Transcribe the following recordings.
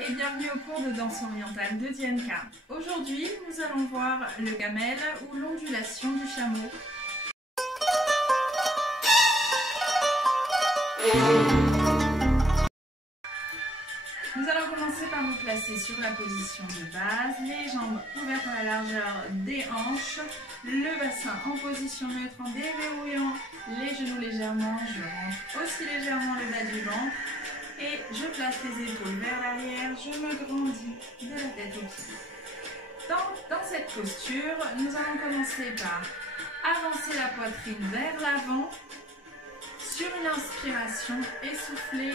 et bienvenue au cours de danse orientale de Diane K. Aujourd'hui, nous allons voir le gamelle ou l'ondulation du chameau. Nous allons commencer par nous placer sur la position de base, les jambes ouvertes à la largeur des hanches, le bassin en position neutre en déverrouillant les genoux légèrement, je rentre aussi légèrement le bas du ventre et je place les épaules vers l'arrière, je me grandis de la tête aux pieds. Dans cette posture, nous allons commencer par avancer la poitrine vers l'avant, sur une inspiration, essouffler,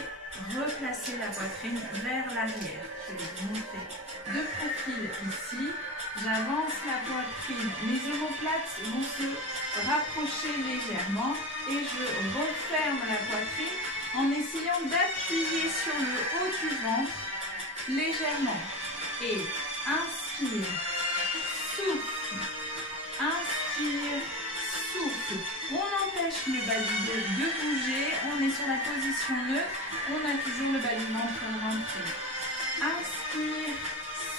replacer la poitrine vers l'arrière. Je vais vous montrer de profil ici. J'avance la poitrine, mes omoplates vont se rapprocher légèrement et je referme la poitrine en essayant d'appuyer sur le haut du ventre légèrement. Et inspire, souffle, inspire, souffle. On empêche le bas du dos de bouger, on est sur la position neutre, on a toujours le bas du ventre rentré. Inspire,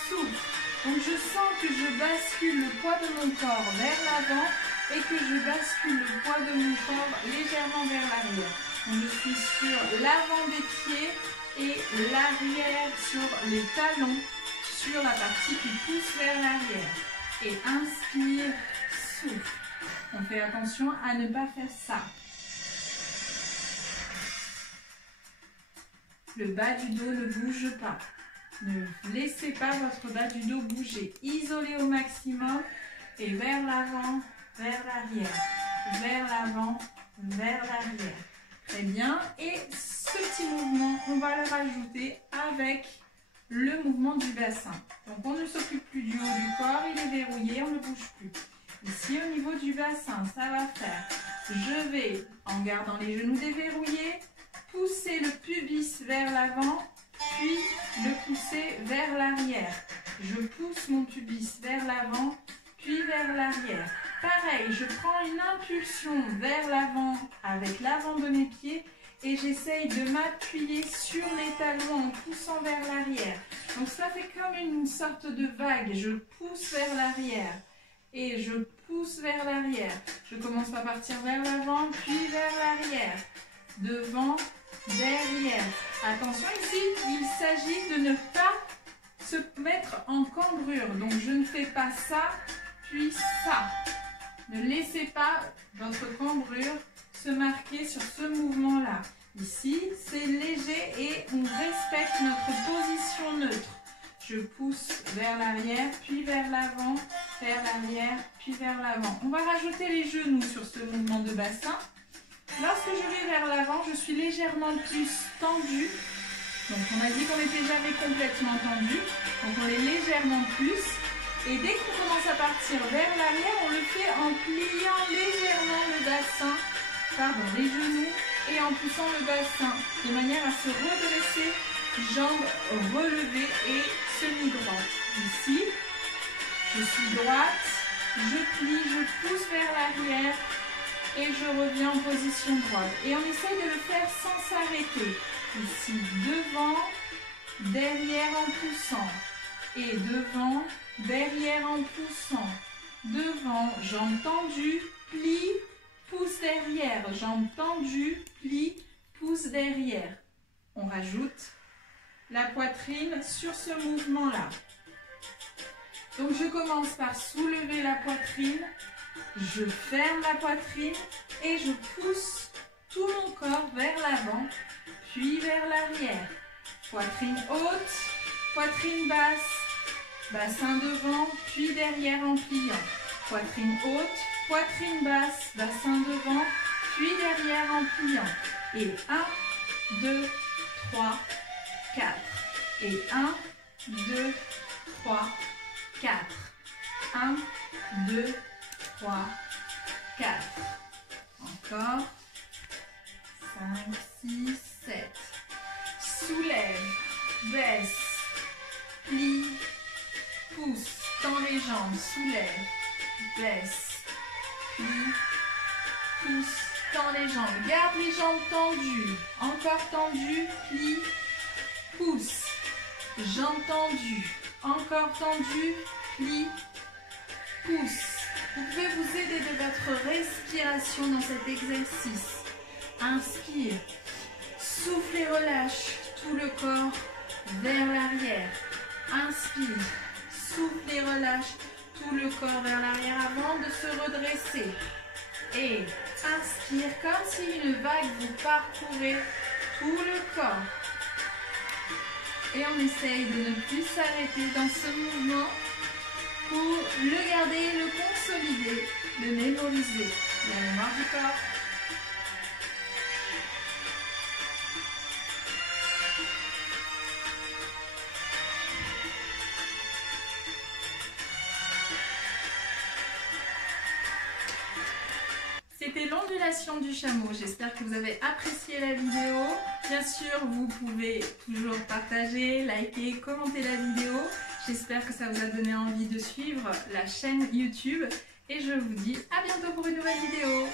souffle. Donc je sens que je bascule le poids de mon corps vers l'avant et que je bascule le poids de mon corps légèrement vers l'arrière. Donc je suis sur l'avant des pieds et l'arrière sur les talons, sur la partie qui pousse vers l'arrière. Et inspire, souffle. On fait attention à ne pas faire ça. Le bas du dos ne bouge pas. Ne laissez pas votre bas du dos bouger. Isolez au maximum et vers l'avant, vers l'arrière. Vers l'avant, vers l'arrière. Très bien. Et ce petit mouvement, on va le rajouter avec le mouvement du bassin. Donc on ne s'occupe plus du haut du corps, il est verrouillé, on ne bouge plus. Ici au niveau du bassin, ça va faire. Je vais, en gardant les genoux déverrouillés, pousser le pubis vers l'avant, puis le pousser vers l'arrière. Je pousse mon pubis vers l'avant, puis vers l'arrière. Pareil, je prends une impulsion vers l'avant avec l'avant de mes pieds et j'essaye de m'appuyer sur les talons en poussant vers l'arrière. Donc ça fait comme une sorte de vague. Je pousse vers l'arrière et je pousse vers l'arrière. Je commence par partir vers l'avant, puis vers l'arrière. Devant, derrière. Attention ici, il s'agit de ne pas se mettre en cambrure. Donc je ne fais pas ça, puis ça. Ne laissez pas votre cambrure se marquer sur ce mouvement-là. Ici, c'est léger et on respecte notre position neutre. Je pousse vers l'arrière, puis vers l'avant, vers l'arrière, puis vers l'avant. On va rajouter les genoux sur ce mouvement de bassin. Lorsque je vais vers l'avant, je suis légèrement plus tendue. Donc on a dit qu'on n'était jamais complètement tendu. Donc on est légèrement plus. Et dès qu'on commence à partir vers l'arrière, on le fait en pliant légèrement le bassin, les genoux, et en poussant le bassin, de manière à se redresser, jambes relevées et semi-droite. Ici, je suis droite, je plie, je pousse vers l'arrière et je reviens en position droite. Et on essaye de le faire sans s'arrêter. Ici, devant, derrière en poussant. Et devant, derrière en poussant. Devant, jambes tendues, plie, pousse derrière. Jambes tendues, plie, pousse derrière. On rajoute la poitrine sur ce mouvement-là. Donc je commence par soulever la poitrine, je ferme la poitrine et je pousse tout mon corps vers l'avant, puis vers l'arrière. Poitrine haute, poitrine basse, bassin devant, puis derrière en pliant. Poitrine haute, poitrine basse, bassin devant, puis derrière en pliant. Et 1, 2, 3, 4. Et 1, 2, 3, 4. 1, 2, 3, 4. Encore. 5, 6, 7. Soulève, baisse, plie, pousse, tends les jambes, soulève, baisse, plie, pousse, tends les jambes. Garde les jambes tendues. Encore tendues, plie, pousse. jambes tendues, encore tendues, plie, pousse. Vous pouvez vous aider de votre respiration dans cet exercice. Inspire, souffle et relâche tout le corps vers l'arrière. Inspire, souffle et relâche tout le corps vers l'arrière avant de se redresser. Et inspire comme si une vague vous parcourait tout le corps. Et on essaye de ne plus s'arrêter dans ce mouvement pour le garder, le consolider, le mémoriser. La mémoire du corps. C'était l'ondulation du chameau. J'espère que vous avez apprécié la vidéo. Bien sûr, vous pouvez toujours partager, liker, commenter la vidéo. J'espère que ça vous a donné envie de suivre la chaîne YouTube. Et je vous dis à bientôt pour une nouvelle vidéo.